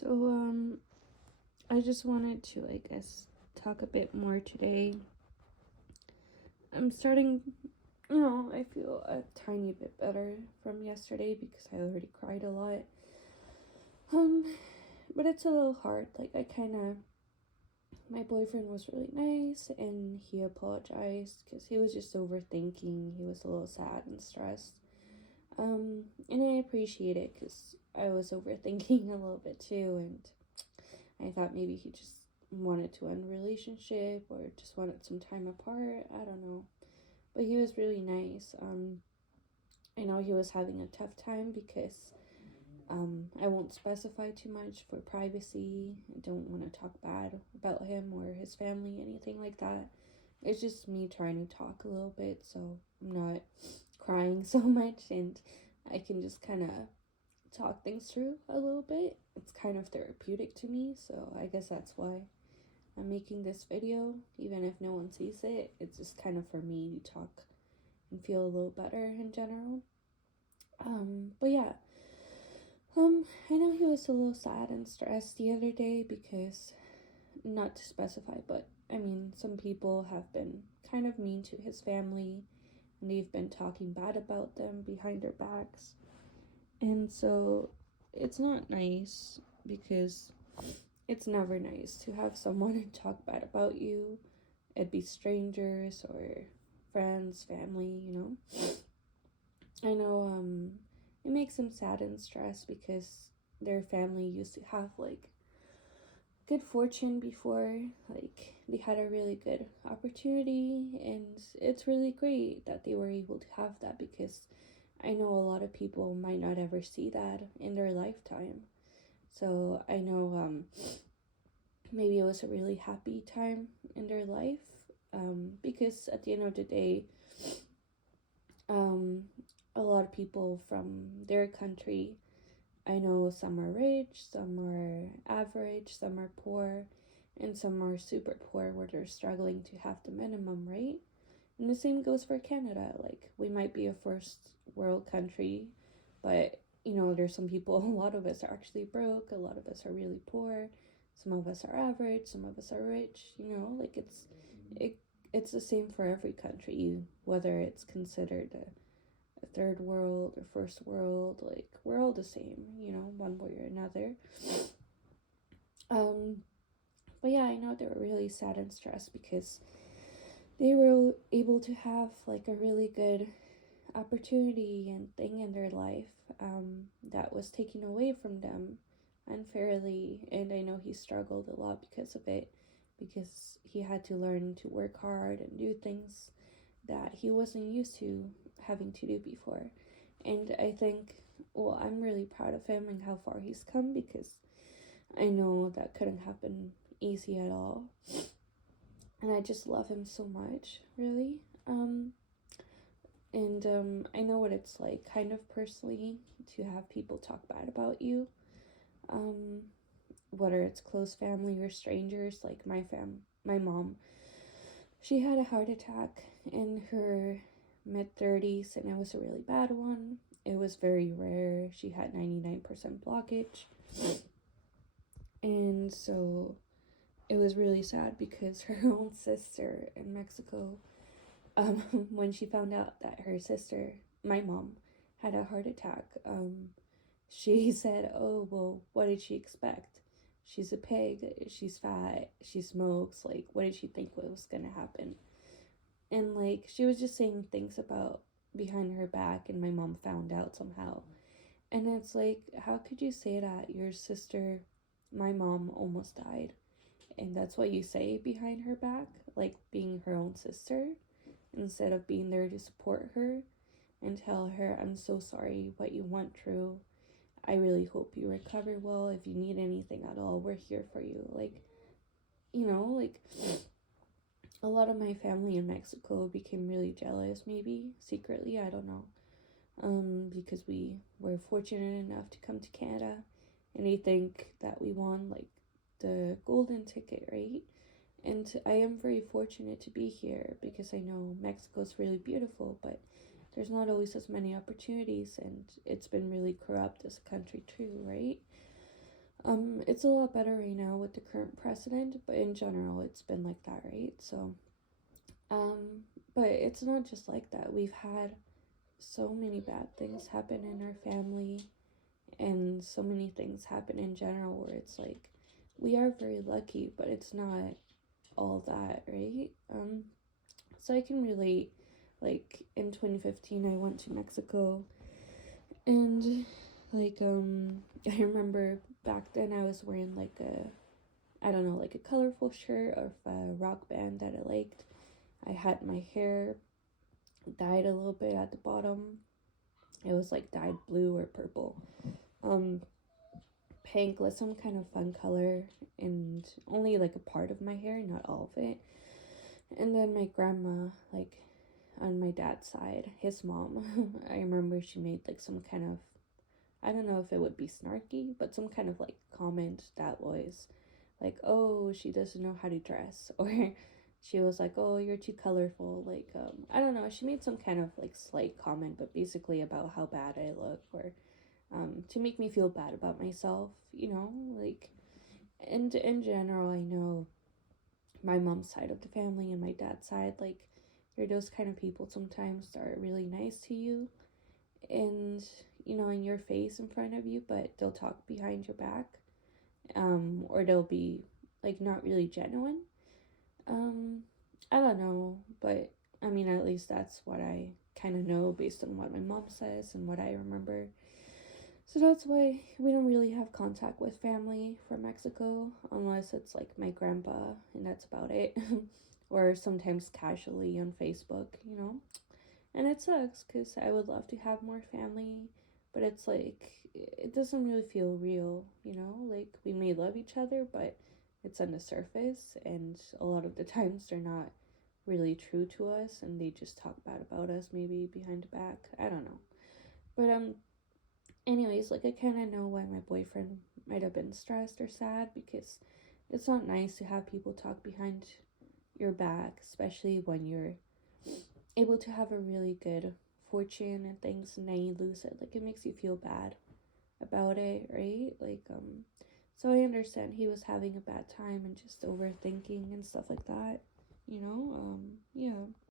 So, I just wanted to, I guess, talk a bit more today. I'm starting, I feel a tiny bit better from yesterday because I already cried a lot. Um, but it's a little hard. My boyfriend was really nice and he apologized because he was just overthinking. He was a little sad and stressed. And I appreciate it because I was overthinking a little bit too, and I thought maybe he just wanted to end a relationship or just wanted some time apart. I don't know. But he was really nice. I know he was having a tough time because I won't specify too much for privacy. I don't want to talk bad about him or his family, anything like that. It's just me trying to talk a little bit so I'm not crying so much and I can just kind of talk things through a little bit. It's kind of therapeutic to me, so I guess that's why I'm making this video. Even if no one sees it, it's just kind of for me to talk and feel a little better in general. But yeah, I know he was a little sad and stressed the other day because, not to specify, but I mean, some people have been kind of mean to his family and they've been talking bad about them behind their backs. And so it's not nice because it's never nice to have someone talk bad about you. It'd be strangers or friends, family. I know it makes them sad and stressed because their family used to have like good fortune before, like they had a really good opportunity, and it's really great that they were able to have that because I know a lot of people might not ever see that in their lifetime. So I know maybe it was a really happy time in their life, because at the end of the day, a lot of people from their country, I know some are rich, some are average, some are poor, and some are super poor where they're struggling to have the minimum, right? And the same goes for Canada. Like, we might be a first world country, but there's some people, a lot of us are actually broke, a lot of us are really poor, some of us are average, some of us are rich, like it's the same for every country, whether it's considered a third world or first world, like we're all the same, one way or another. But yeah, I know they were really sad and stressed because they were able to have like a really good opportunity and thing in their life that was taken away from them unfairly. And I know he struggled a lot because of it, because he had to learn to work hard and do things that he wasn't used to having to do before. And I think, well, I'm really proud of him and how far he's come, because I know that couldn't happen easy at all. And I just love him so much, really. And I know what it's like, kind of personally, to have people talk bad about you. Whether it's close family or strangers, like my mom, she had a heart attack in her mid-30s, and it was a really bad one. It was very rare. She had 99% blockage. And so it was really sad because her own sister in Mexico, when she found out that her sister, my mom, had a heart attack, she said, "Oh, well, what did she expect? She's a pig, she's fat, she smokes, like, what did she think was gonna happen?" And, like, she was just saying things about behind her back, and my mom found out somehow. And it's like, how could you say that? Your sister, my mom, almost died, and that's what you say behind her back, like being her own sister, instead of being there to support her and tell her, "I'm so sorry what you went through. I really hope you recover well. If you need anything at all, we're here for you." Like, like a lot of my family in Mexico became really jealous, maybe secretly, I don't know. Because we were fortunate enough to come to Canada, and they think that we won like the golden ticket, right? And I am very fortunate to be here because I know Mexico's really beautiful, but there's not always as many opportunities, and it's been really corrupt as a country too, right? It's a lot better right now with the current president, but in general, it's been like that, right? So, um, but it's not just like that. We've had so many bad things happen in our family, and so many things happen in general where it's like we are very lucky, but it's not all that, right? So I can relate. Like in 2015, I went to Mexico, and like I remember back then I was wearing like I don't know, like a colorful shirt of a rock band that I liked. I had my hair dyed a little bit at the bottom. It was like dyed blue or purple. Um, Pink was some kind of fun color, and only like a part of my hair, not all of it. And then my grandma, like on my dad's side, his mom, I remember she made like some kind of, I don't know if it would be snarky, but some kind of like comment that was like, oh, she doesn't know how to dress, or she was like, oh, you're too colorful. Like, I don't know. She made some kind of like slight comment, but basically about how bad I look, or to make me feel bad about myself, like, and in general, I know my mom's side of the family and my dad's side, like, they're those kind of people sometimes that are really nice to you and, in your face in front of you, but they'll talk behind your back, or they'll be, like, not really genuine. Um, I don't know, but I mean, at least that's what I kind of know based on what my mom says and what I remember. So that's why we don't really have contact with family from Mexico unless it's like my grandpa, and that's about it. Or sometimes casually on Facebook. And it sucks because I would love to have more family, but it's like, it doesn't really feel real. Like, we may love each other, but it's on the surface, and a lot of the times they're not really true to us, and they just talk bad about us maybe behind the back. I don't know. But, anyways, like, I kind of know why my boyfriend might have been stressed or sad, because it's not nice to have people talk behind your back, especially when you're able to have a really good fortune and things, and then you lose it. Like, it makes you feel bad about it, right? Like, so I understand he was having a bad time and just overthinking and stuff like that. Yeah.